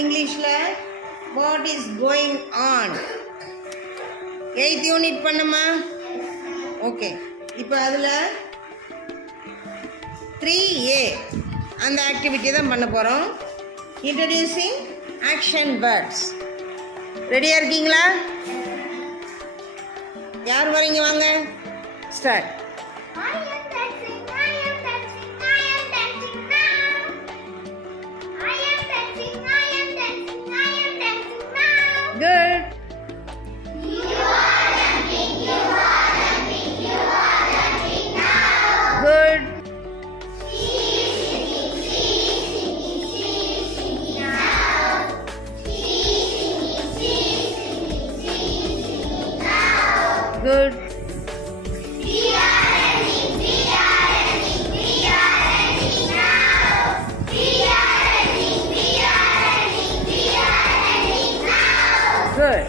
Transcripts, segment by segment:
இங்கிலீஷில் what is going on. 8th unit பண்ணுமா? Okay, இப்போ அதில் 3A அந்த ஆக்டிவிட்டி தான் பண்ண போகிறோம். Introducing action words. ரெடியாக இருக்கீங்களா? யார் வரீங்க? வாங்க, start. Good. You are dancing, you are dancing, you are dancing now. Good. She is singing now. She is singing now. Good. We are dancing, we are dancing, we are dancing now. We are dancing, we are dancing, we are dancing now. Good.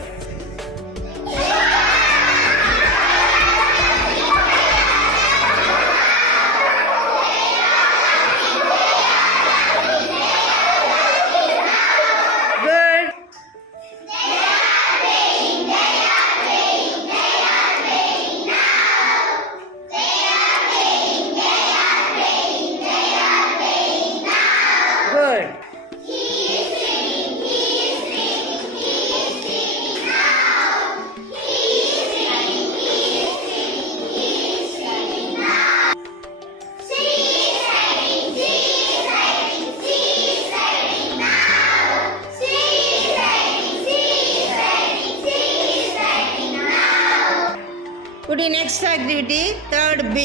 Good. He is singing, he is singing, he is singing now. He is singing, he is singing, he is singing now. She is singing, she is singing, she is singing now. She is singing, she is singing, she is singing now. Good. Next activity, 3rd B.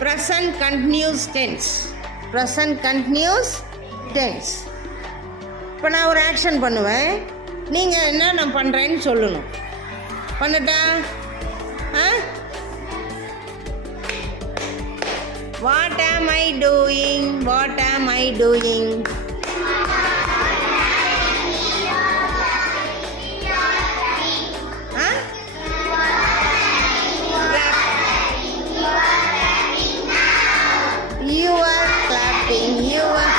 Present continuous tense. Present continuous tense. இப்போ நான் ஒரு action பண்ணுவேன், நீங்கள் என்ன நான் பண்ணுறேன்னு சொல்லணும். பண்ணட்டா? What ஆம் ஐ டூயிங், வாட் ஆம் I doing. You are clapping, you are.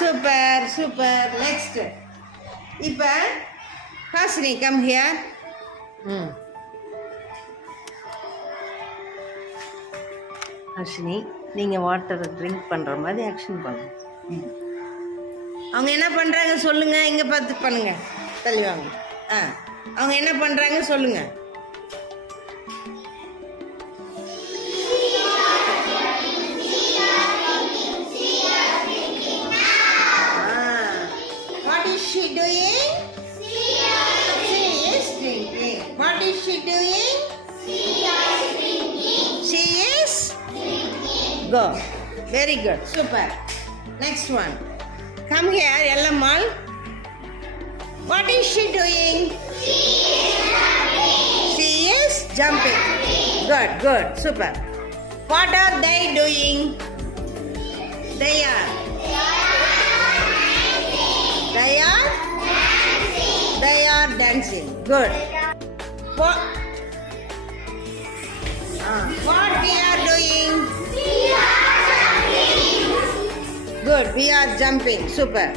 Super, super. Next. இப்போ ஹாசினி, come here. ஹாசினி, நீங்கள் வாட்டரை ட்ரிங்க் பண்ணுற மாதிரி ஆக்ஷன் பண்ணுங்க. அவங்க என்ன பண்ணுறாங்க சொல்லுங்கள். இங்கே பார்த்து பண்ணுங்க. தள்ளிவாங்க. அவங்க என்ன பண்ணுறாங்க சொல்லுங்கள். She doing? She is drinking. What is she doing? She is drinking. She is drinking. Go. Very good. Super. Next one. Come here, Ellamal. What is she doing? She is jumping. She is jumping. Good, good. Super. What are they doing? They are. They are dancing. They are dancing. Good. What we are doing? We are jumping. Good. We are jumping. Super.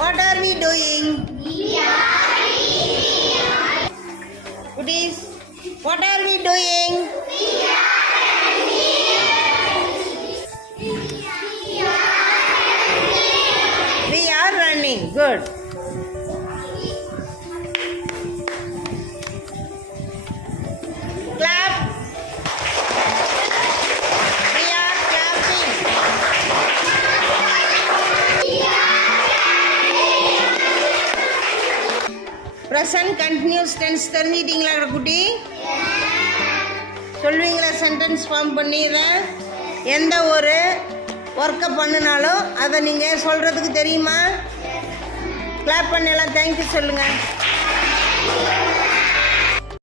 What are we doing? We are eating. Goodies. What are we doing? We are running. Good. Clap. We are clapping. Present continuous tense தெரிஞ்சிட்டீங்களா குட்டி? சொல்வீங்களா sentence form பண்ணிடுறேன். எந்த ஒரு ஒர்க்கை பண்ணினாலும் அதை நீங்கள் சொல்கிறதுக்கு தெரியுமா? கிளாப் பண்ணலாம். தேங்க்யூ சொல்லுங்கள்.